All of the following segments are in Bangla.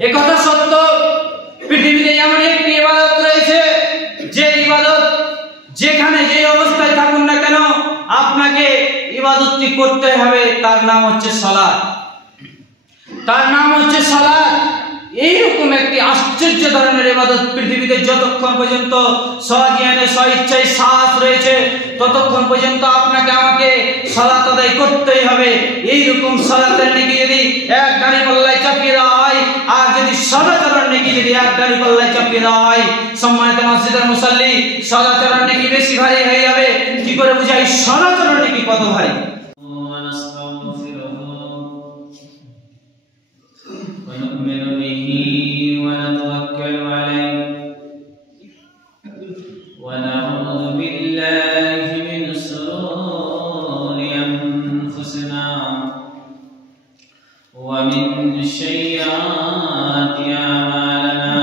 একথা সত্য, পৃথিবীতে এমন একটি ইবাদত রয়েছে যে ইবাদত যেখানে যে অবস্থায় থাকুন না কেন আপনাকে ইবাদতটি করতে হবে, তার নাম হচ্ছে সালাত। তার নাম হচ্ছে সালাত। এইরকম একটি আশ্চর্য ধরনের ইবাদত পৃথিবীতে যতক্ষণ পর্যন্ত স্বজ্ঞানে স্বইচ্ছায় শ্বাস রয়েছে ততক্ষণ পর্যন্ত আপনাকে আমাকে সালাত আদায় করতেই হবে। এইরকম সালাতের নেকি যদি এক দাড়ি পাল্লায় চাপিয়ে দেওয়া হয়, আর যদি সদাচরণ নেকি যদি এক দাড়ি পাল্লায় চাপিয়ে দেওয়া হয়, সম্মানিত মসজিদের মুসাল্লি, সদাচরণ নেকি বেশি ভারী হয়ে যাবে। কি করে বুঝাই সদাচরণ নেকি কত ভারী? ونؤمن به ونتوكل عليه ونعوذ بالله من شرور أنفسنا ومن سيئات أعمالنا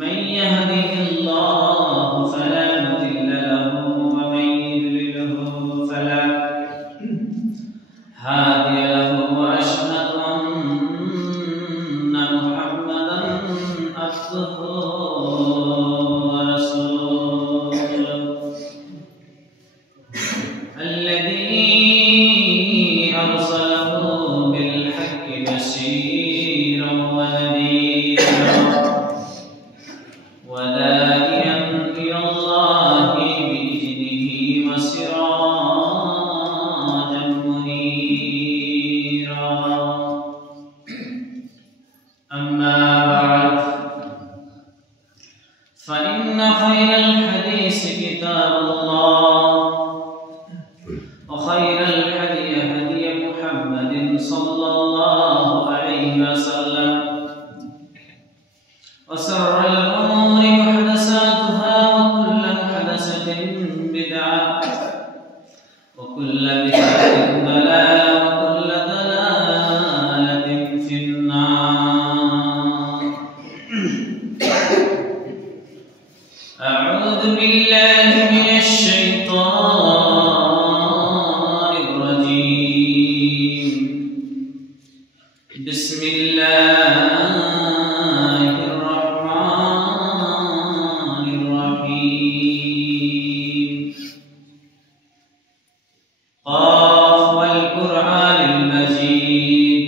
من يهده الله فلا مضل له ومن يضلله فلا هادي له وأشهد فإن خير الحديث كتاب الله وخير الهدي هدي محمد صلى الله عليه وسلم وشر الأمور محدثاتها وكل محدثة بدعة وكل بدعة ضلالة وكل ضلالة في النار. أعوذ بالله من الشيطان الرجيم. بسم الله الرحمن الرحيم. قاف والقرآن المجيد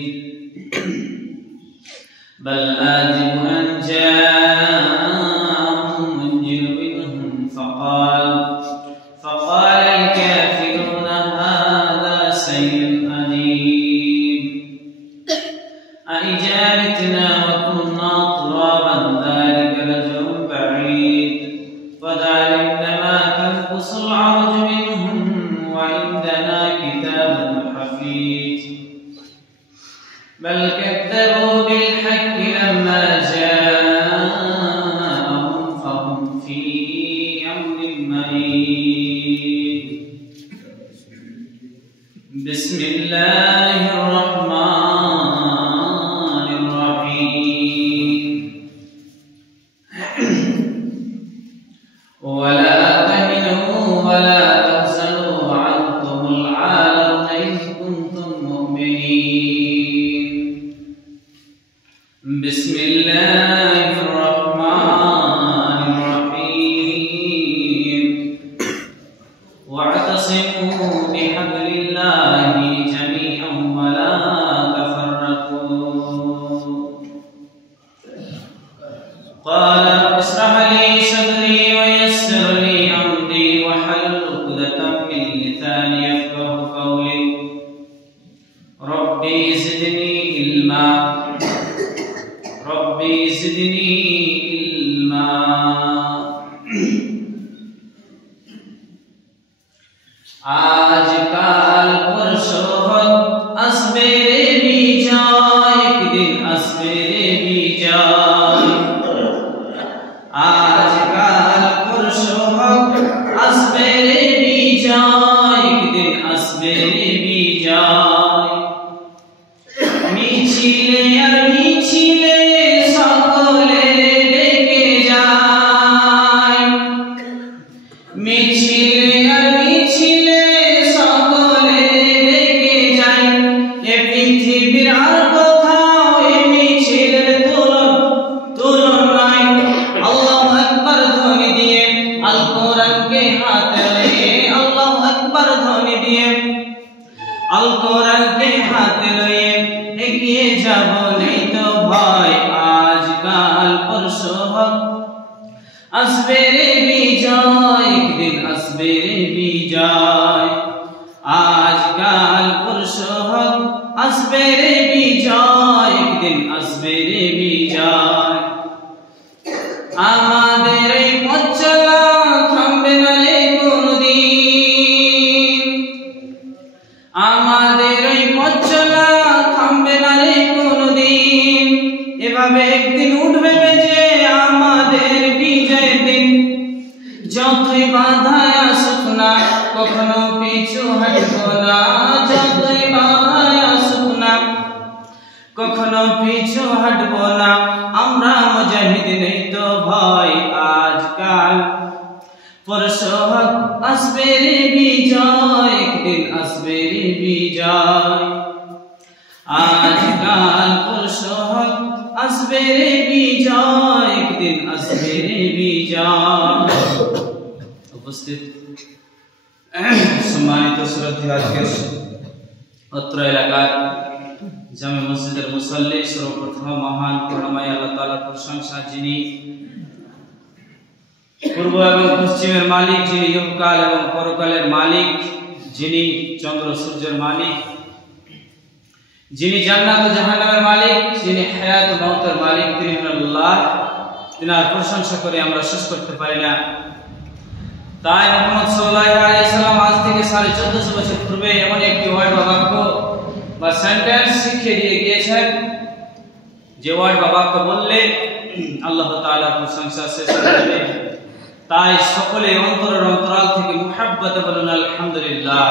بل آجب أن فقال الكافرون هذا سيء أليم أإذا متنا وكنا ترابا ذلك رجع بعيد وذلك ما تنقص العرج منهم وعندنا كتاب حفيظ بل كذبوا بالحق لما جاءهم فهم في أمر مريض. بسم الله الرحمن الرحيم. ولا تهنوا ولا تحزنوا وأنتم الأعلون إن كنتم مؤمنين. بسم الله الرحمن الرحيم. واعتصموا بحبل الله جميعا ولا تفرقوا. قال اشرح لي صدري ويسر لي أمري واحلل عقدة من لساني يفقهوا قولي. ربي زدني علما ربي زدني علما. आज काल परसों असबेरे भी जाए, एक दिन असबेरे भी जाए. आज काल परसों असबेरे भी जाए, एक दिन असबेरे भी जाए. मिছিলে আর মিছিলে সকলে ডেকে যায়. মিছিলে আর মিছিলে সকলে ডেকে যায়. এ পৃথিবীর আর কোথাও যাব নেই তো ভয়, আজকাল পরশু হক আসবে রে বিজয়, একদিন আসবে রে বিজয়, আজকাল পরশু হক আসবে রে বিজয়, একদিন আসবে রে বিজয়। আমাদের এই পথ চলা থামবে না রে কোনদিন, আমাদের এই পথ চলা থামবে না রে কোনদিন, এভাবে একদিন উঠবে বেজে আমাদের বিজয়ের দিন। যতই বাধা আসুক না কখনো পিছু হটবো না, যতই বাধা আসুক না কখনো পিছু হটবো না, আমরা মুজাহিদ নেই তো ভয়, আজকাল পরশু হক আসবে রে বিজয়, একদিন আসবে রে বিজয়, আজকাল পরশু হক আসবে রে বিজয়, একদিন আসবে রে বিজয়। উপস্থিত সম্মানিত শ্রদ্ধেয় আজকের অত্র এলাকার জামে মসজিদের মুসল্লি, সর্বপ্রথম মহান করুণাময় আল্লাহ তাআলার প্রশংসা, যিনি পূর্ব এবং পশ্চিমের মালিক, যিনি ইহকাল এবং পরকালের মালিক, যিনি চন্দ্র সূর্যের মালিক, যিনি জান্নাত ও জাহান্নামের মালিক, যিনি হায়াত ও মওতের মালিক, তিনি আল্লাহ। তিনার প্রশংসা করে আমরা শেষ করতে পারি না। তাই মুহাম্মদ সাল্লাল্লাহু আলাইহি ওয়াসাল্লাম আজ থেকে 1450 বছর পূর্বে এমন একটি ওয়ার্ড বা বাক্য বা সেন্টেন্স শিখিয়ে দিয়ে গিয়েছেন, যে ওয়ার্ড বা বাক্য বললে আল্লাহ তাআলার প্রশংসা শেষ হয়ে যাবে। তাই সকলে অন্তরের অন্তরাল থেকে মুহাব্বতে বলুন আলহামদুলিল্লাহ।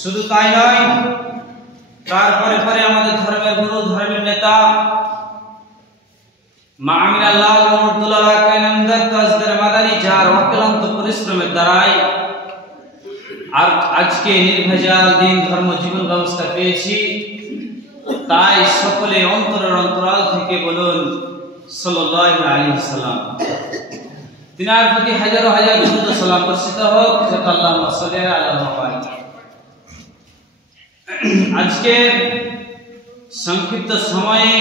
শুধু তাই নয়, তারপরে পরে আমাদের ধর্মের গুরু, ধর্মের নেতা মাআমিন আল্লাহ মুরতুল্লাহ কায়নামদার তাজদার মাদানী, যার অক্লান্ত পরিশ্রমের দ্বারাই আর আজকে নির্ভেজাল দিন ধর্ম জীবন ব্যবস্থা পেয়েছি। তাই সকলে অন্তরের অন্তরাল থেকে বলুন সাল্লাল্লাহু আলাইহি ওয়াসাল্লাম। তিনার প্রতি হাজারো হাজার দুরূদ ও সালাম বর্ষিত হোক। আল্লাহুম্মা সাল্লি আলা মুহাম্মাদ। আজকে সংক্ষিপ্ত সময়ে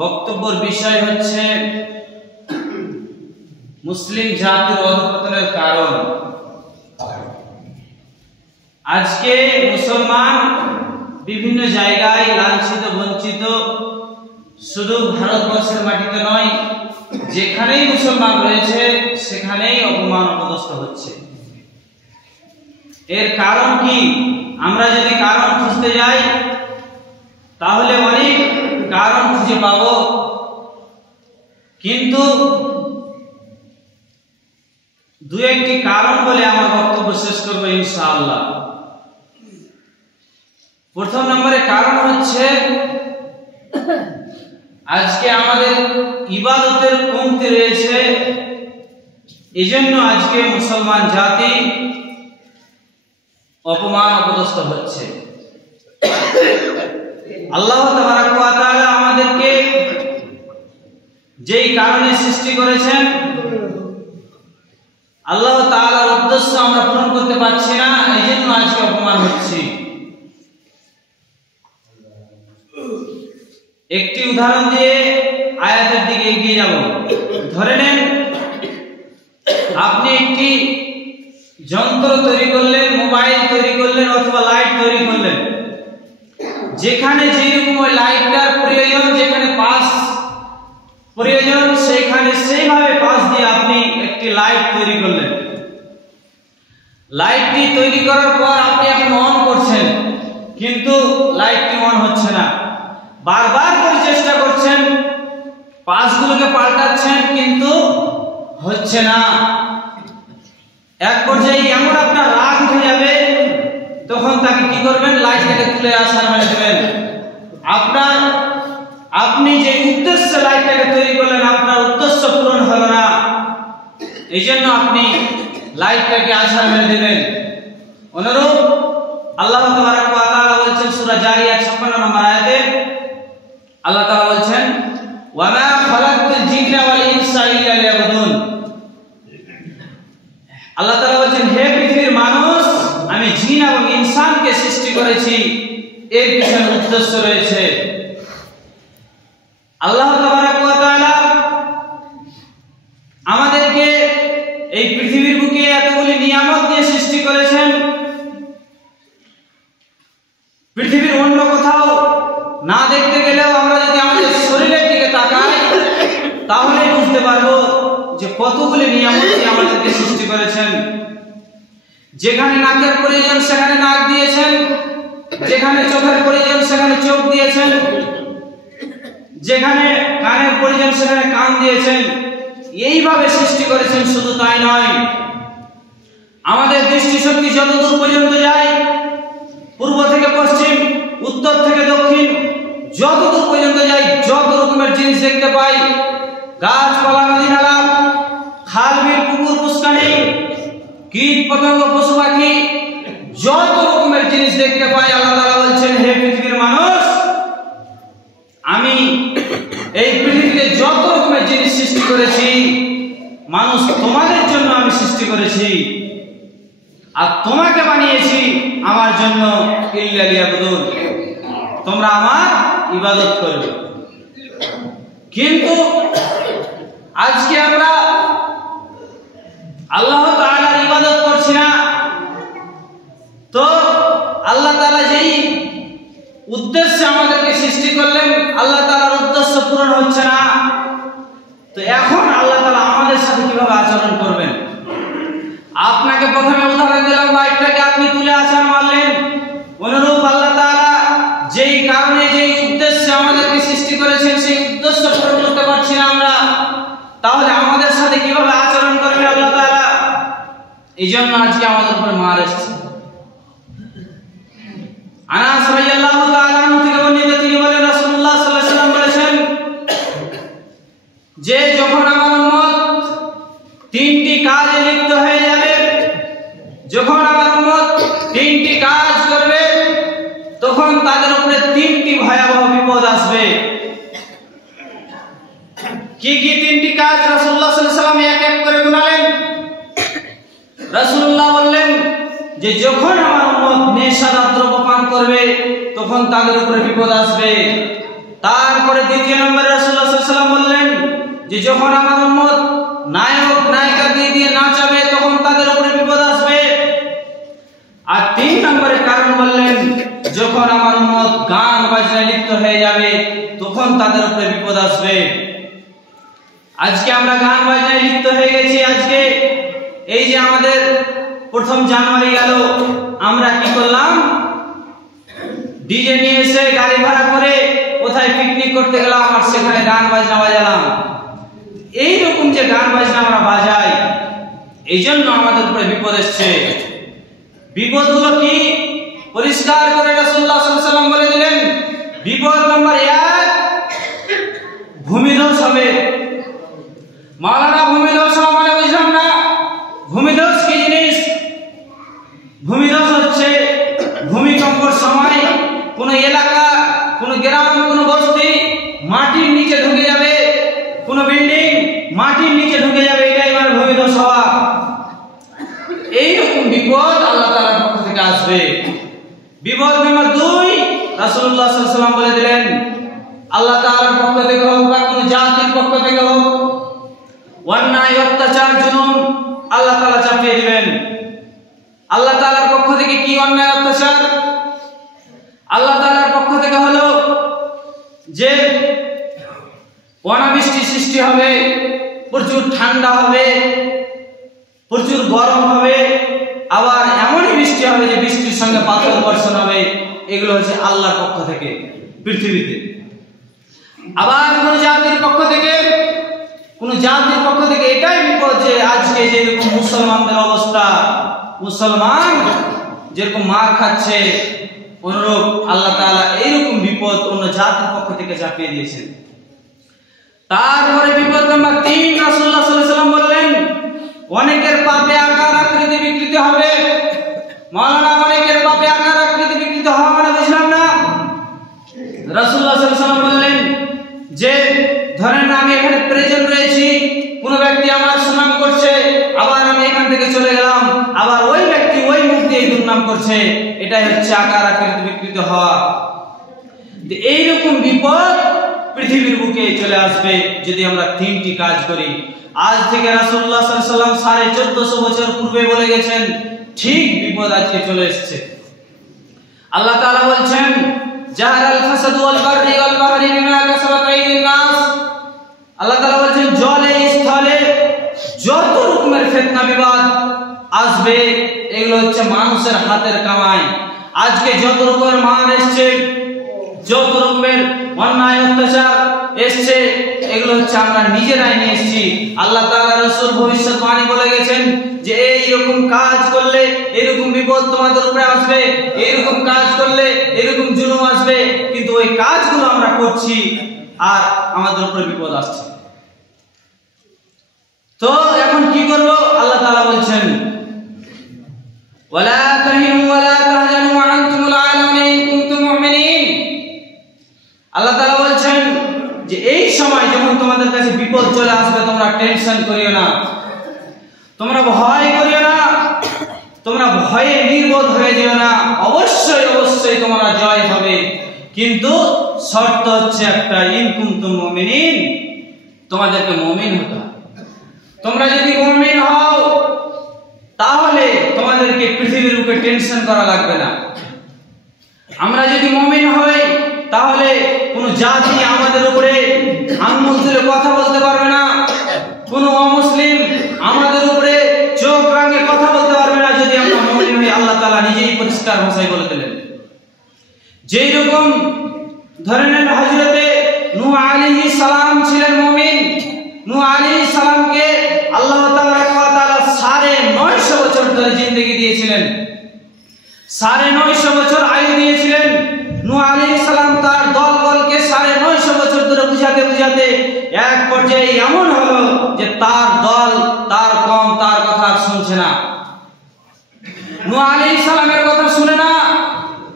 বক্তব্যের বিষয় হচ্ছে মুসলিম জাতির অধঃপতনের কারণ। আজকে মুসলমান বিভিন্ন জায়গায় লাঞ্ছিত, বঞ্চিত, শুধু ভারতবর্ষের মাটিতে নয়, যেখানেই মুসলমান রয়েছে সেখানেই অপমান অপদস্থ হচ্ছে। এর কারণ কি? আমরা যদি কারণ খুঁজতে যাই তাহলে অনেক কারণ খুঁজে পাব, কিন্তু দু একটি কারণ বলে আমার বক্তব্য শেষ করব ইনশাআল্লাহ। প্রথম নম্বরে কারণ হচ্ছে আজকে আমাদের ইবাদতের কমতি রয়েছে, এজন্য আজকে মুসলমান জাতি অপমান অপদস্থ হচ্ছে। আল্লাহ তাবারাক ওয়া তাআলা আমাদেরকে যেই কারণে সৃষ্টি করেছেন, আল্লাহ তাআলার উদ্দেশ্য আমরা পূরণ করতে পারছি না, এজন্য আজকে অপমান হচ্ছে। একটি উদাহরণ দিয়ে আয়াতের দিকে এগিয়ে যাব। ধরে নেন আপনি একটি যন্ত্র তৈরি করলেন, মোবাইল তৈরি করলেন অথবা লাইট তৈরি করলেন। যেখানে যেরকম ওই লাইটটার প্রয়োজন, যেখানে পাস প্রয়োজন, সেখানে সেইভাবে পাস দিয়ে আপনি একটি লাইট তৈরি করলেন। লাইটটি তৈরি করার পর আপনি এখন অন করছেন, কিন্তু লাইটটি অন হচ্ছে না। বারবার করে চেষ্টা করছেন, পাসগুলোকে পাল্টাচ্ছেন, কিন্তু হচ্ছে না। এক পর্যায়ে এমন আপনার রাগ উঠে যাবে, তখন তাকে কি করবেন? লাইটটাকে তুলে আসার মানে দেবেন। আপনি যে উদ্দেশ্যে লাইটটাকে তৈরি করলেন, আপনার উদ্দেশ্য পূরণ হলো না, এই জন্য আপনি লাইটটাকে আসার মেরে দেবেন। অনুরূপ আল্লাহ তাবারাক ওয়া তাআলা বলেছেন সূরা জারিয়াত 56 নম্বর আয়াতে, আল্লাহ তাআলা বলেছেন ওয়া মা খালাকতুল জিন্না ওয়াল ইনসা ইল্লা লিয়াবুদুন। আল্লাহ তাআলা বলেছেন, হে পৃথিবীর মানুষ, আমি জিন এবং ইনসানকে সৃষ্টি করেছি এর পিছনে উদ্দেশ্য রয়েছে। আল্লাহ তাবারক ওয়া তাআলা আমাদেরকে এই পৃথিবীর বুকে এতগুলি নিয়ামত দিয়ে সৃষ্টি করেছেন। পৃথিবীর অন্য কোথাও না দেখতে গেলেও আমরা যদি আমাদের শরীরের দিকে তাকাই তাহলে বুঝতে পারবো যে কতগুলি নিয়ামত দিয়ে আমাদেরকে সৃষ্টি করেছেন। যেখানে নাকের প্রয়োজন সেখানে নাক দিয়েছেন, যেখানে চোখের প্রয়োজন সেখানে চোখ দিয়েছেন, যেখানে কানের প্রয়োজন সেখানে কান দিয়েছেন। এইভাবে সৃষ্টি করেছেন। শুধু তাই নয়, আমাদের দৃষ্টিশক্তি যতদূর পর্যন্ত যায়, পূর্ব থেকে পশ্চিম, উত্তর থেকে দক্ষিণ, যতদূর পর্যন্ত যাই যত রকমের জিনিস দেখতে পাই, গাছপালা, নদী নালা, খাল বিল, পুকুর পুষ্কানি, কীট পতঙ্গ, পশু পাখি, যত রকমের জিনিস দেখতে পাই, আল্লাহ তাআলা বলছেন, হে পৃথিবীর মানুষ, আমি এই পৃথিবীতে যত রকমের জিনিস সৃষ্টি করেছি মানুষ তোমাদের জন্য আমি সৃষ্টি করেছি, আর তোমাকে বানিয়েছি আমার জন্য, ইল্লা লিয়াবুদুন, তোমরা আমার ইবাদত করবে। কিন্তু আজকে আমরা আল্লাহ তাআলার ইবাদত করছি না, তো আল্লাহ তাআলা যেই উদ্দেশ্যে আমাদেরকে সৃষ্টি করলেন আল্লাহ তাআলার উদ্দেশ্য পূরণ হচ্ছে না, তো এখন আল্লাহ তাআলা আমাদের সাথে কিভাবে আচরণ করবেন? আপনাকে প্রথমে উদাহরণ দিলাম, বাইকটাকে আপনি তুলে আছাড় মারলেন। অনুরূপ আল্লাহ তাআলা যেই কারণে যেই উদ্দেশ্যে আমাদেরকে সৃষ্টি করেছেন সেই উদ্দেশ্য পূরণ করতে পারছি না আমরা, তাহলে আমাদের সাথে কিভাবে আচরণ করবে আল্লাহ তাআলা? এই জন্য আজকে আমাদের উপরে মার এসেছে। আনাস রাদিয়াল্লাহু তাআলা আনহু থেকে বর্ণিত, তিনি বলেন, রাসূলুল্লাহ সাল্লাল্লাহু আলাইহি ওয়াসাল্লাম বলেছেন যে যখন আমার উম্মত তিনটি কাজে লিপ্ত হয়ে যাবে, যখন আমার উম্মত তিনটি কাজ করবে, তখন তাদের উপরে তিনটি ভয়াবহ বিপদ আসবে। কি কি তিনটি কাজ? রাসূলুল্লাহ সাল্লাল্লাহু আলাইহি ওয়াসাল্লাম এক এক করে গুনালেন। রাসূলুল্লাহ বললেন যে যখন আমার উম্মত নেশাদার দ্রব্য পান করবে তখন তাদের উপরে বিপদ আসবে। তারপরে দ্বিতীয় নম্বরে রাসূলুল্লাহ সাল্লাল্লাহু আলাইহি ওয়াসাল্লাম বললেন যে যখন আমার উম্মত নায়ক নায়িকা দিয়ে নাচাবে তখন তাদের উপরে বিপদ আসবে। আর তিন নম্বরে কারণ বললেন যখন আমার উম্মত গান বাজনায় লিপ্ত হয়ে যাবে তখন তাদের উপরে বিপদ আসবে। আজকে আমরা গান বাজনায় লিপ্ত হয়ে গেছি। আজকে এই যে আমাদের 1 জানুয়ারি গেল, আমরা কি করলাম? ডিজে নিয়ে এসে গাড়ি ভাড়া করে কোথায় পিকনিক করতে গেলাম আর সেখানে গান বাজনা বাজালাম। এইরকম যে গান বাজনা আমরা বাজাই, এই জন্য আমাদের উপরে বিপদ এসছে। বিপদগুলো কি? পরিষ্কার করে রাসূলুল্লাহ সাল্লাল্লাহু আলাইহি ওয়াসাল্লাম বলে দিলেন। বিপদ নম্বর 1, ভূমিধস হবে। মাওলানা ভূমিধস মানে বুঝলাম না, ভূমিধস কি জিনিস? ভূমিধস হচ্ছে ভূমিকম্পের সময় কোন এলাকা, কোন গ্রাম, কোন বস্তি মাটির নিচে ঢুকে যাবে, কোন বিল্ডিং মাটির নিচে ঢুকে যাবে, এটাই মানে ভূমিধস হওয়া। এইরকম বিপদ আল্লাহ তাআলার পক্ষ থেকে আসবে। বিপদ নম্বর 2, রাসূলুল্লাহ সাল্লাল্লাহু আলাইহি ওয়াসাল্লাম বলে দিলেন, আল্লাহ তাআলার পক্ষ থেকে হোক বা কোন জাতির পক্ষ থেকে হোক, অন্যায়, অত্যাচার, জুলুম আল্লাহ তাআলা চাপিয়ে দিবেন। আল্লাহ তাআলার পক্ষ থেকে কি অন্যায়, অত্যাচার? আল্লাহ তাআলার পক্ষ থেকে হলো যে অনাবৃষ্টি সৃষ্টি হবে, প্রচুর ঠান্ডা হবে, প্রচুর গরম হবে, আবার এমনই বৃষ্টি হবে যে বৃষ্টির সঙ্গে পাথর বর্ষণ হবে। এগুলো হচ্ছে আল্লাহর পক্ষ থেকে পৃথিবীতে। আবার কোন জাতির পক্ষ থেকে, কোন জাতির পক্ষ থেকে এটাই বিপদ যে আজকে যেরকম মুসলমানদের অবস্থা, মুসলমান যেরকম মার খাচ্ছে, অনুরূপ আল্লাহ তাআলা এইরকম বিপদ অন্য জাতির পক্ষ থেকে চাপিয়ে দিয়েছেন। তারপরে বিপদ নম্বর 3, রাসূলুল্লাহ সাল্লাল্লাহু আলাইহি ওয়াসাল্লাম বললেন, অনেকের পাপে আকার আকৃতি বিকৃত হবে। মাওলানা অনেকের পাপে আকার আকৃতি বিকৃত হওয়া মানে বুঝলাম না। রাসূলুল্লাহ সাল্লাল্লাহু আলাইহি ওয়াসাল্লাম বললেন যে ধরেন আমি এখানে প্রেজেন্ট রয়েছি, কোন ব্যক্তি আমার সুনাম করছে, আবার আমি এখান থেকে চলে গেলাম, আবার ওই ব্যক্তি ওই মুখ দিয়ে দুর্নাম করছে, এটাই হচ্ছে আকার আকৃতি বিকৃত হওয়া। এইরকম বিপদ পৃথিবীর বুকে চলে আসবে যদি আমরা তিনটি কাজ করি। আজ থেকে রাসূলুল্লাহ সাল্লাল্লাহু আলাইহি ওয়াসাল্লাম 1450 বছর পূর্বে বলে গেছেন, ঠিক বিপদ আজকে চলে এসেছে। আল্লাহ তাআলা বলছেন, জাহারাল ফাসাদু ওয়াল বাররি ওয়াল বাহরি বিমা কাসাবাত আইদিন নাস। আল্লাহ তাআলা বলছেন, জলে স্থলে যত রকমের ফিতনা বিবাদ আসবে এগুলো হচ্ছে মানুষের হাতের কামাই। আজকে যত রকমের মার এসছে, যত রকমের অন্যায় অত্যাচার এসছে, এগুলো হচ্ছে আমরা নিজেরাই নিয়ে এসেছি। আল্লাহ তাআলা রাসূল ভবিষ্যৎবাণী বলে গেছেন যে এইরকম কাজ করলে এরকম বিপদ তোমাদের উপরে আসবে, এরকম কাজ করলে এরকম জুলুম আসবে, কিন্তু ওই কাজগুলো আমরা করছি আর আমাদের উপরে বিপদ আসছে। তো এখন কি করব? আল্লাহ তাআলা বলছেন, ওয়ালা তাহিনু ওয়ালা তাহজানু ওয়া আনতুমুল আ'লাউনা ইন কুনতুম মুমিনিন। আল্লাহ তাআলা বলছেন যে এই সময় যখন তোমাদের কাছে বিপদ চলে আসবে, তোমরা টেনশন করিও না, তোমরা ভয় করিও না, তোমরা ভয়ে নির্বোধ হয়ে যেও না। অবশ্যই অবশ্যই তোমরা জয় হবে, কিন্তু শর্ত হচ্ছে একটা, ইন কুনতুম মুমিনিন, তোমাদেরকে মুমিন হতে হবে। তোমরা যদি মুমিন হও তাহলে তোমাদেরকে পৃথিবীর বুকে টেনশন করা লাগবে না। আমরা যদি মুমিন হই তাহলে কোন জাতি আমাদের উপরে আঙ্গুল তুলে কথা বলতে পারবে না, কোন অমুসলিম আমাদের উপরে চোখ রাঙে কথা বলতে পারবে না যদি আমরা মুমিন হই। আল্লাহ তাআলা নিজেই পরিষ্কার ভাষায় বলে দিলেন। যেই রকম ধরে নেন হযরতে নূহ আলাইহিস সালাম ছিলেন মুমিন। নূহ আলাইহিস সালামকে আল্লাহ তাআলা 950 বছর ধরে জিন্দেগি দিয়েছিলেন, 950 বছর আয়ু দিয়েছিলেন। নূহ আলাইহিস সালাম তার দলবলকে 950 বছর ধরে বুঝাতে বুঝাতে এক পর্যায়ে এমন হলো যে তার দল, তার কওম তার কথা শুনছে না, নূহ আলাইহিস সালামের কথা শুনে না।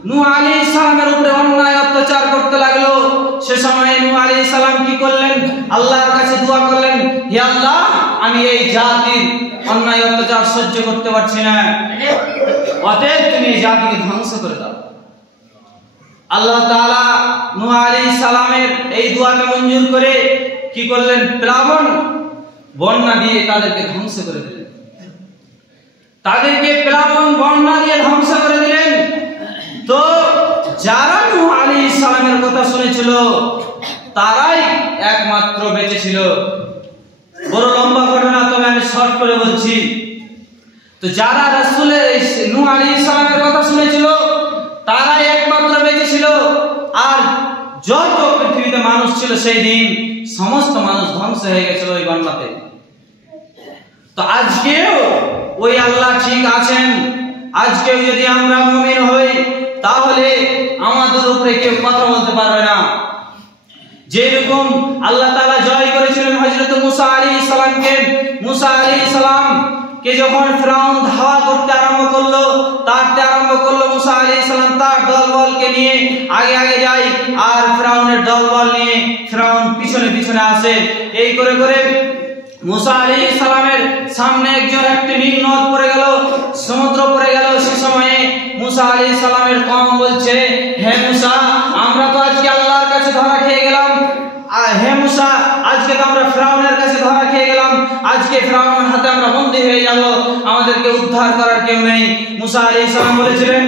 নূহ আলাইহিস সালামের উপরে অন্যায় অত্যাচার করতে লাগলো। সে সময় নূহ আলাইহিস সালাম কি করলেন? আল্লাহর কাছে দোয়া করলেন, হে আল্লাহ, আমি এই জাতির অন্যায় অত্যাচার সহ্য করতে পারছি না, অতএব তুমি এই জাতিকে ধ্বংস করে দাও। আল্লাহ তাআলা নূহ আলাইহিস সালামের এই দোয়াকে মঞ্জুর করে কি করলেন? প্লাবন বন্যা দিয়ে তাদেরকে ধ্বংস করে দিলেন। তাদেরকে প্লাবন বন্যা দিয়ে ধ্বংস করে দিলেন। তো যারা নূহ আলাইহিস সালামের কথা শুনেছিল তারাই একমাত্র বেঁচে ছিল। বড় লম্বা ঘটনা, তবে আমি শর্ট করে বলছি। তো যারা রাসূলের নূহ আলাইহিস সালামের কথা শুনেছিল তারাই একমাত্র বেঁচে ছিল। আর যত পৃথিবীতে মানুষ ছিল সেই দিন সমস্ত মানুষ ধ্বংস হয়ে গেছিল ওই বন্যাতে। তো আজকেও ওই আল্লাহ ঠিক আছেন। আজকেও যদি আমরা মুমিন হই তাহলে আমাদের উপরে কেউ কথা বলতে পারবে না। যেরকম আল্লাহ তাআলা জয় করেছিলেন হযরত মুসা আলাইহিস সালামকে। মুসা আলাইহিস সালাম কে যখন ফিরাউন ধাওয়া করতে আরম্ভ করলো, তাড়তে আরম্ভ করলো, মুসা আলাইহিস সালাম তার দলবলকে নিয়ে আগে আগে যায় আর ফিরাউনের দলবল নিয়ে ফিরাউন পিছনে পিছনে আসে। এই করে করে মুসা আলাইহিস সালামের সামনে একটি নীল নদ পড়ে গেল, সমুদ্র পড়ে গেল। সে সময়ে মুসা আলাইহিস সালামের কওম বলছে, হে মুসা, আমরা তো আজকে আল্লাহর কাছে ধরা খেয়ে গেলাম, হে মুসা, আজকে তো আমরা ফিরাউনের কাছে ধরা খেয়ে গেলাম, আজকে ফিরাউনের হাতে আমরা বন্দী হয়ে যাব, আমাদেরকে উদ্ধার করার কেউ নেই। মুসা আলাইহিস সালাম বলেছিলেন,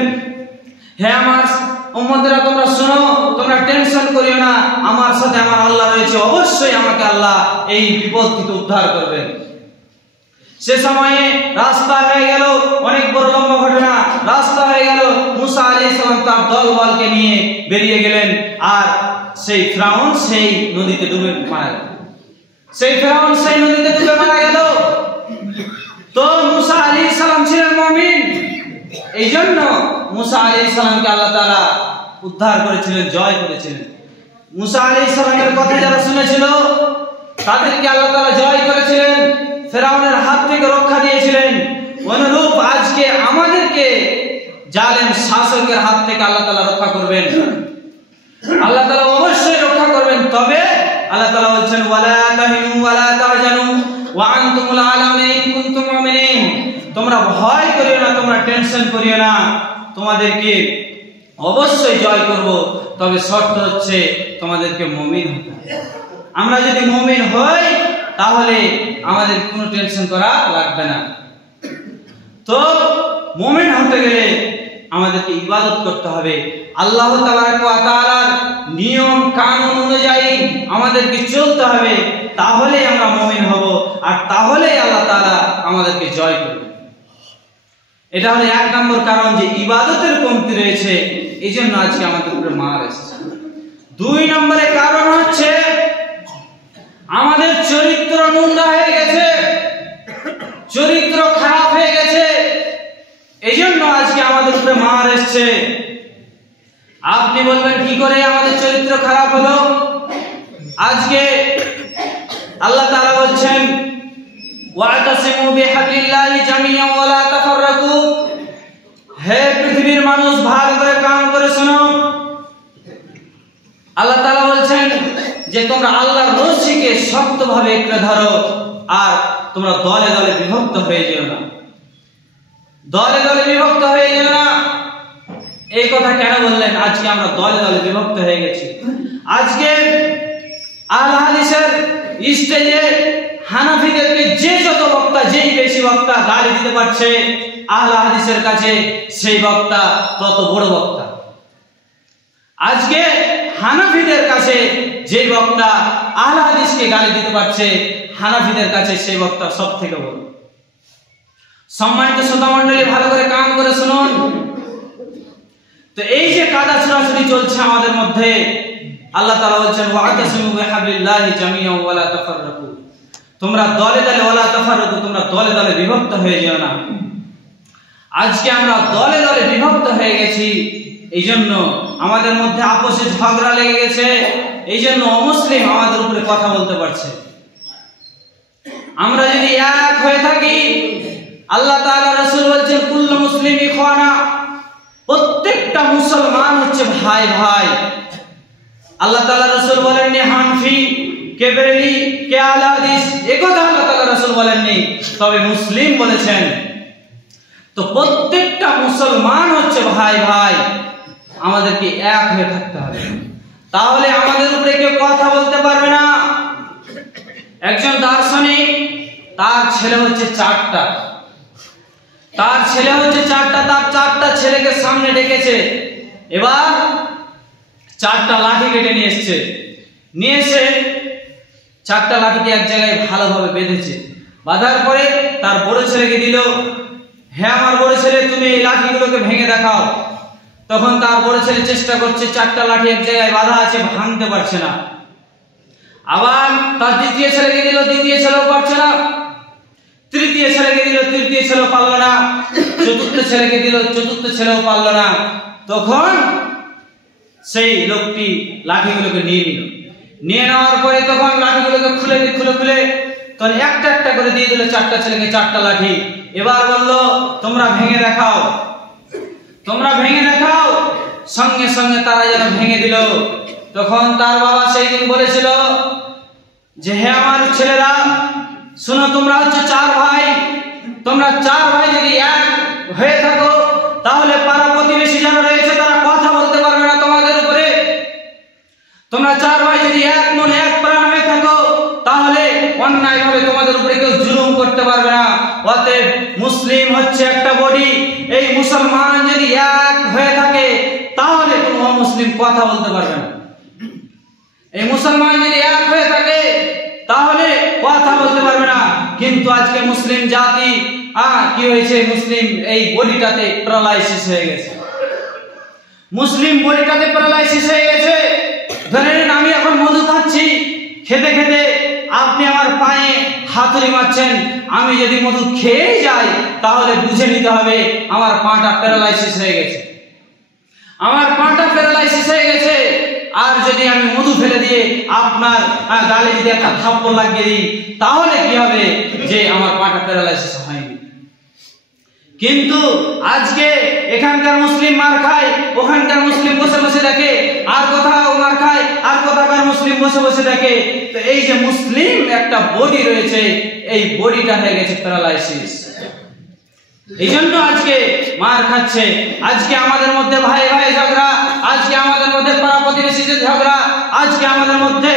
হে আমার উম্মতেরা, তোমরা শোনো, তোমরা টেনশন করিও না, আমার সাথে আমার আল্লাহ রয়েছে, অবশ্যই আমাকে আল্লাহ এই বিপদ থেকে উদ্ধার করবেন। সে সময়ে রাস্তা হয়ে গেল, অনেক বড় লম্বা ঘটনা, রাস্তা হয়ে গেল। মুসা আলাইহিস সালাম তার দলবলকে নিয়ে বেরিয়ে গেলেন আর সেই ফিরাউন সেই নদীতে ডুবে মারা গেল। তো মুসা আলাইহিস সালাম ছিলেন মুমিন, এই জন্য মুসা আলাইহিস সালামকে আল্লাহ তাআলা উদ্ধার করেছিলেন, জয় করেছিলেন। মুসা আলাইহিস সালামের কথা যারা শুনেছিল তাদেরকে আল্লাহ তাআলা জয় করেছিলেন, ফিরাউনের হাত থেকে রক্ষা দিয়েছিলেন। অনুরূপ আজকে আমাদেরকে জালেম শাসকের হাত থেকে আল্লাহ তাআলা রক্ষা করবেন, আল্লাহ তাআলা অবশ্যই রক্ষা করবেন। তবে আল্লাহ তাআলা বলছেন, ওয়ালা তাহিনু ওয়ালা তাহজানু ওয়া আনতুমুল আ'লাউনা ইন কুনতুম মুমিনিন। তোমরা ভয় করিও না, তোমরা টেনশন করিও না, তোমাদেরকে অবশ্যই জয় করব, তবে শর্ত হচ্ছে তোমাদেরকে মুমিন হতে হবে। আমরা যদি মুমিন হই তাহলে আমাদের কোনো টেনশন করা লাগবে না। তো মুমিন হতে গেলে আমাদেরকে ইবাদত করতে হবে, আল্লাহ তাবারক ওয়া তাআলার নিয়ম কানুন অনুযায়ী আমাদেরকে চলতে হবে, তাহলেই আমরা মুমিন হব, আর তাহলেই আল্লাহ তাআলা আমাদেরকে জয় করবে। এটা হলো 1 নম্বর কারণ যে ইবাদতের কমতি রয়েছে, এই জন্য আজকে আমাদের উপরে মার এসেছে। 2 নম্বরের কারণ হচ্ছে আমাদের চরিত্র নোংরা হয়ে গেছে, চরিত্র খারাপ হয়ে গেছে, এই জন্য আজকে আমাদের উপরে মার এসেছে। আপনি বলবেন কি করে আমাদের চরিত্র খারাপ হলো? আজকে আল্লাহ তাআলা বলছেন ওয়াতাসিমু বিহাবলিল্লাহি জামিআন ওয়া লা তাফাররাকু। হে পৃথিবীর মানুষ, ভালো করে কান করে শোনো। আল্লাহ তাআলা বলছেন যে তোমরা আল্লাহর রশিকে শক্তভাবে একড়ে ধরো, আর তোমরা দলে দলে বিভক্ত হয়ে যেও না, দলে দলে বিভক্ত হয়ে যেও না। এই কথা কেন বললেন? আজকে আমরা দলে দলে বিভক্ত হয়ে গেছি। আজকে আহলে হাদিসের স্টেজে হানাফিদেরকে যে যত বক্তা, যেই বেশি বক্তা গালি দিতে পারছে, আহলে হাদিসের কাছে সেই বক্তা তত বড় বক্তা। আজকে হানাফিদের কাছে যে বক্তা আহলে হাদিসকে গালি দিতে পারছে, হানাফিদের কাছে সেই বক্তা সব থেকে বড়। সম্মানিত শ্রোতা মণ্ডলী, ভালো করে কান করে শুনুন। তো এই যে কাদা ছুড়াছুড়ি চলছে আমাদের মধ্যে, আল্লাহ তাআলা বলছেন ওয়াতাসিমু বিহাবলিল্লাহি জামিআন ওয়া লা তাফাররাকু। তোমরা দলে দলে ওয়া লা তাফাররাকু, তোমরা দলে দলে বিভক্ত হয়ে যেও না। আজকে আমরা দলে দলে বিভক্ত হয়ে গেছি, এই জন্য আমাদের মধ্যে আপোষে ঝগড়া লেগে গেছে, এই জন্য অমুসলিম আমাদের উপরে কথা বলতে পারছে। আমরা যদি এক হয়ে থাকি, আল্লাহ তাআলা রাসূল বলছেন কুল্লু মুসলিম ইখওয়ানা, প্রত্যেকটা মুসলমান হচ্ছে ভাই ভাই। আল্লাহ তাআলা রাসূল বলেননি হানফি কে বেরেলি কে আহলে হাদিস, এই কথা আল্লাহ তাআলা রাসূল বলেননি, তবে মুসলিম বলেছেন। তো প্রত্যেকটা মুসলমান হচ্ছে ভাই ভাই, আমাদেরকে এক হয়ে থাকতে হবে, তাহলে আমাদের উপরে কেউ কথা বলতে পারবে না। একজন দার্শনিক, তার ছেলে হচ্ছে 4টা, তার ছেলে হচ্ছে 4টা, তার 4টা ছেলেকে সামনে ডেকেছে, এবার 4টা লাঠি কেটে নিয়ে এসছে, নিয়ে এসে 4টা লাঠিকে এক জায়গায় ভালোভাবে বেঁধেছে, বাঁধার পরে তার বড় ছেলেকে দিল, হ্যাঁ আমার বড় ছেলে তুমি এই লাঠিগুলোকে ভেঙে দেখাও। তখন তার বড় ছেলে চেষ্টা করছে, 4টা লাঠি এক জায়গায় বাঁধা আছে, ভাঙতে পারছে না। আবার তার দ্বিতীয় ছেলেকে দিল, দ্বিতীয় ছেলেও পারছে না। তৃতীয় ছেলেকে দিল, তৃতীয় ছেলেও পারল না। চতুর্থ ছেলেকে দিল, চতুর্থ ছেলেও পারল না। তখন সেই লোকটি লাঠিগুলোকে নিয়ে নিল, নিয়ে নেওয়ার পরে তখন লাঠিগুলোকে খুলে খুলে তখন একটা একটা করে দিয়ে দিল 4টা ছেলেকে 4টা লাঠি। এবার বলল তোমরা ভেঙে দেখাও, তোমরা ভেঙে দেখাও। সঙ্গে সঙ্গে তারা যেন ভেঙে দিল। তখন তার বাবা সেই দিন বলেছিল যে হে আমার ছেলেরা শোনো, তোমরা হচ্ছে 4 ভাই, তোমরা 4 ভাই যদি এক হয়ে থাকো তাহলে পাড়া প্রতিবেশী যারা রয়েছে তারা কথা বলতে পারবে না তোমাদের উপরে। তোমরা 4 ভাই যদি এক মন এক প্রাণ হয়ে থাকো তাহলে অন্যায় ভাবে তোমাদের উপরে কেউ জুলুম করতে পারবে না। অতএব মুসলিম হচ্ছে একটা বডি, এই মুসলমান যদি এক হয়ে থাকে তাহলে কোনো অমুসলিম কথা বলতে পারবে না। এই মুসলমান যদি এক হয়ে থাকে তাহলে কথা বলতে পারবে না। কিন্তু আজকে মুসলিম জাতি কি হয়েছে, মুসলিম এই বডিটাতে প্যারালাইসিস হয়ে গেছে, মুসলিম বডিটাতে প্যারালাইসিস হয়ে গেছে। ধরে নিন আমি এখন মধু খাচ্ছি, খেতে খেতে আপনি আমার পায়ে হাতুড়ি মারছেন, আমি যদি মধু খেয়ে যাই তাহলে বুঝে নিতে হবে আমার পাটা প্যারালাইসিস হয়ে গেছে, আমার পাটা প্যারালাইসিস হয়ে গেছে। আর যদি আমি মধু ফেলে দিয়ে আপনার গালে যদি একটা থাপ্পড় লাগিয়ে দিই তাহলে কি হবে, যে আমার পাটা প্যারালাইসিস হয়নি। কিন্তু আজকে এখানকার মুসলিম মার খায়, ওখানকার মুসলিম বসে বসে দেখে, আর কোথাও মার খায়, আর কোথাকার মুসলিম বসে বসে দেখে। তো এই যে মুসলিম একটা বডি রয়েছে, এই বডিটা হয়ে গেছে প্যারালাইসিস। এই জন্য আজকে মার খাচ্ছে, আজকে আমাদের মধ্যে ভাই ভাই ঝগড়া, আজকে আমাদের মধ্যে পাড়া প্রতিবেশীদের ঝগড়া, আজকে আমাদের মধ্যে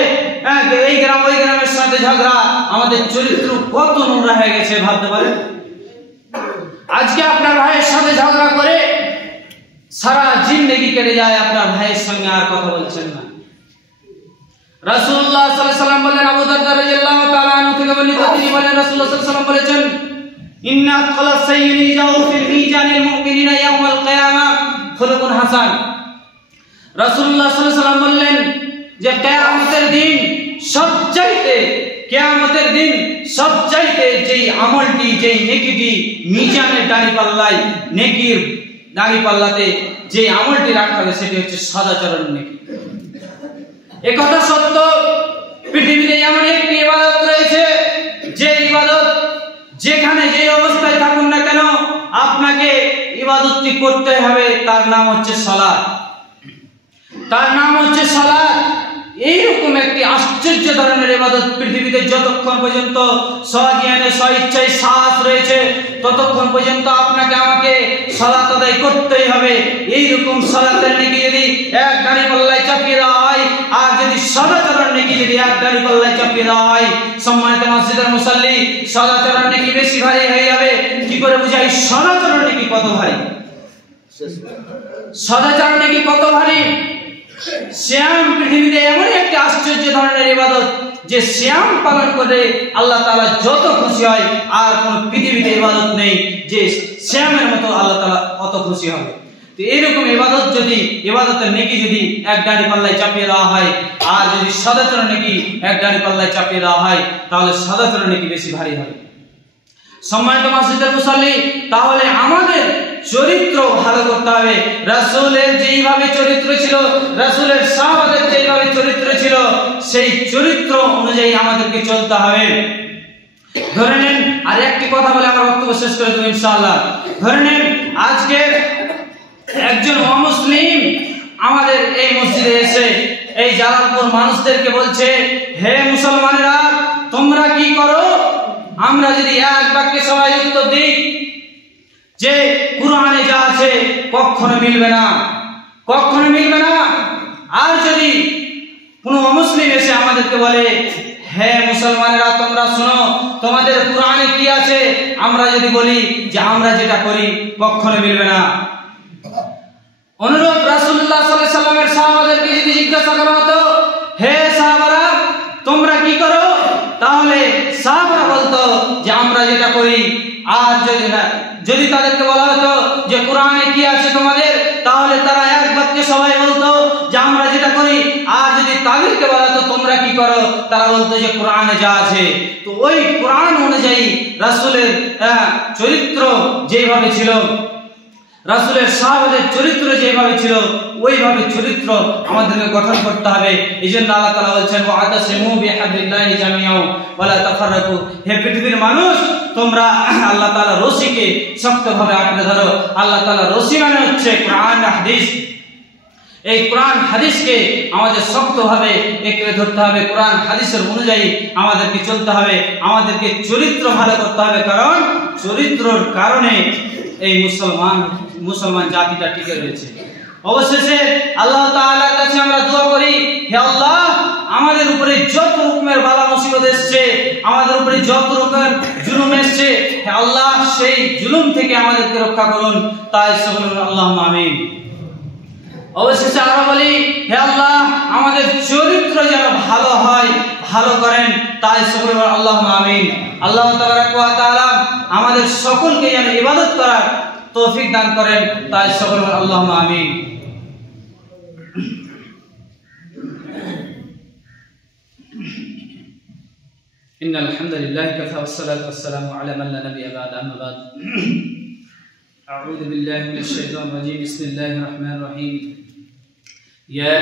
এই গ্রাম ওই গ্রামের সাথে ঝগড়া। আমাদের চরিত্র কত নোংরা হয়ে গেছে ভাবতে পারেন। আজকে আপনার ভাইয়ের সাথে ঝগড়া করে সারা জিন্দেগি কেটে যায়, আপনার ভাইয়ের সঙ্গে আর কথা বলছেন না। রাসূলুল্লাহ সাল্লাল্লাহু আলাইহি ওয়াসাল্লাম বলেন, আবু দারদা রাদিয়াল্লাহু তাআলা আনহু থেকে বর্ণিত, তিনি বলেন রাসূলুল্লাহ সাল্লাল্লাহু আলাইহি ওয়াসাল্লাম বলেছেন, ইন্না খালাস সাইয়্যিদি যাও ফিল মিজানিল মুমিনিনা ইয়াউমাল কিয়ামাহ খুলুকুন হাসান। রাসূলুল্লাহ সাল্লাল্লাহু আলাইহি ওয়াসাল্লাম বললেন যে কিয়ামতের দিন সবচাইতে যেই আমলটি, যেই নেকিটি মিজানের দাঁড়িপাল্লায়, নেকির দাঁড়িপাল্লাতে যে আমলটি রাখা হবে সেটি হচ্ছে সদাচরণ নেকি। একথা সত্য, পৃথিবীতে এমন একটি ইবাদত রয়েছে যে ইবাদত যেখানে যে অবস্থায় থাকুন না কেন আপনাকে ইবাদতটি করতে হবে, তার নাম হচ্ছে সালাত। তার নাম হচ্ছে সালাত। এইরকম একটি আশ্চর্য ধরনের ইবাদত পৃথিবীতে যতক্ষণ পর্যন্ত স্বজ্ঞানে স্বইচ্ছায় শ্বাস রয়েছে ততক্ষণ পর্যন্ত আপনাকে আমাকে সালাত আদায় করতেই হবে। এইরকম সালাতের নেকি যদি এক দাঁড়ি পাল্লায় চাপিয়ে দেওয়া হয়, আর যদি সদাচরণ নেকি যদি এক দাঁড়ি পাল্লায় চাপিয়ে দেওয়া হয়, সম্মানিত মসজিদের মুসাল্লি, সদাচরণ নেকি বেশি ভারী হয়ে যাবে। কি করে বুঝাই সদাচরণ নেকি কত ভারী? সদাচরণ নেকি কত ভারী? শ্যাম পৃথিবীতে এমন একটি আশ্চর্য ধরনের ইবাদত যে শ্যাম পালন করে আল্লাহ তাআলা যত খুশি হয়, আর কোন পৃথিবীতে ইবাদত নেই যে শ্যামের মতো আল্লাহ তাআলা অত খুশি হবে। তো এরকম ইবাদত যদি, ইবাদতের নেকি যদি এক দাঁড়ি পাল্লায় চাপিয়ে দেওয়া হয়, আর যদি সদাচরণ নেকি এক দাঁড়ি পাল্লায় চাপিয়ে দেওয়া হয়, তাহলে সদাচরণ নেকি বেশি ভারী হবে। সম্মানিত মসজিদের মুসাল্লি, তাহলে আমাদের চরিত্র ভালো করতে হবে। রাসূলের যেইভাবে চরিত্র ছিল, রাসূলের সাহাবাদের যেইভাবে চরিত্র ছিল, সেই চরিত্র অনুযায়ী আমাদেরকে চলতে হবে। ধরে নেন, আর একটি কথা বলে আমার বক্তব্য শেষ করে দেব ইনশাআল্লাহ। ধরে নেন আজকে একজন অমুসলিম আমাদের এই মসজিদে এসে এই জালালপুর মানুষদেরকে বলছে, হে মুসলমানেরা তোমরা কি করো? আমরা যদি এক বাক্যে সবাই উত্তর দিই যে কুরআনে যা আছে কখনো মিলবে না, কখনো মিলবে না। আর যদি কোন অমুসলিম এসে আমাদেরকে বলে, হে মুসলমানেরা তোমরা শোনো তোমাদের কুরআনে কি আছে, আমরা যদি বলি যে আমরা যেটা করি কখনো মিলবে না। অনুরূপ রাসূলুল্লাহ সাল্লাল্লাহু আলাইহি ওয়াসাল্লামের সাহাবাদেরকে যদি জিজ্ঞাসা করা হতো, হে সাহাবারা তোমরা কি করো, তাহলে সাহাবারা বলতো যে আমরা যেটা করি। আর যদি তাদেরকে বলা হতো যে কুরআনে কি আছে তোমাদের, তাহলে তারা এক বাক্যে সবাই বলতো যে আমরা যেটা করি। আর যদি তাদেরকে বলা হতো তোমরা কি করো, তারা বলতো যে কুরআনে যা আছে। তো ওই কুরআন অনুযায়ী রাসূলের চরিত্র যেভাবে ছিল, রাসূলের সাহাবাদের চরিত্র যেভাবে ছিল, ওইভাবে চরিত্র আমাদেরকে গঠন করতে হবে। এইজন্য আল্লাহ তাআলা বলেছেন, ওয়াতাসিমু বিহাবলিল্লাহি জামিআন ওয়া লা তাফাররাকু। হে পৃথিবীর মানুষ, তোমরা আল্লাহ তাআলার রশিকে শক্তভাবে আঁকড়ে ধরো। আল্লাহ তাআলার রশি মানে হচ্ছে কোরআন হাদিস। এই কোরআন হাদিসকে আমাদের শক্তভাবে এঁকড়ে ধরতে হবে। কোরআন হাদিসের অনুযায়ী আমাদেরকে চলতে হবে, আমাদেরকে চরিত্র ভালো করতে হবে। কারণ চরিত্রের কারণে এই মুসলমান জাতিটা টিকে রয়েছে। অবশেষে আল্লাহ তাআলার কাছে আমরা দোয়া করি, হে আল্লাহ আমাদের উপরে যত রকমের বালা মুসিবত এসেছে, আমাদের উপরে যত রকমের জুলুম এসেছে, হে আল্লাহ সেই জুলুম থেকে আমাদেরকে রক্ষা করুন। তাই সকলে আল্লাহুম্মা আমিন। অবশেষে আমরা বলি, হে আল্লাহ আমাদের চরিত্র যেন ভালো হয়, ভালো করেন। তাই সকলে আল্লাহুম্মা আমিন। আল্লাহ তাবারাক ওয়া তাআলা আমাদের সকলকে যেন ইবাদত করার তৌফিক দান করেন। তাই সকলে আল্লাহুম্মা আমিন। ইন্নাল হামদুলিল্লাহি কাফা ওয়াস সালাতু ওয়াস সালামু আলা মান লা নাবিয়্যা বা'দা, আম্মা বা'দ। আউযু বিল্লাহি মিনাশ শাইতানির রাজীম। বিসমিল্লাহির রাহমানির রাহিম। ইয়া